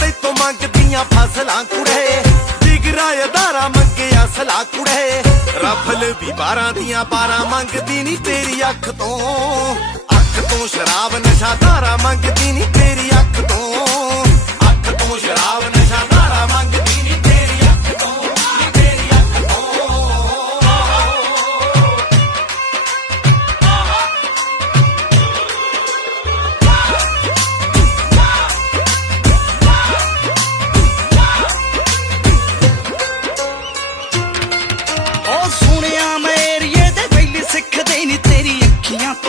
ਤੈਥੋਂ ਮੰਗਦੀਆਂ ਫਸਲਾਂ ਕੁੜੇ, ਜਿਗਰਾ ਅਦਾਰਾ ਮੰਗਿਆ ਸਲਾ ਕੁੜੇ। ਰਫਲ ਵੀ 12 ਦੀਆਂ 12 ਮੰਗਦੀ ਨੀ ਤੇਰੀ ਅੱਖ ਤੋਂ ਸ਼ਰਾਬ ਨਸ਼ਾ ਧਾਰਾ ਮੰਗਦੀ ਨੀ ਤੇਰੀ ਅੱਖ ਤੋਂ ਸ਼ਰਾਬ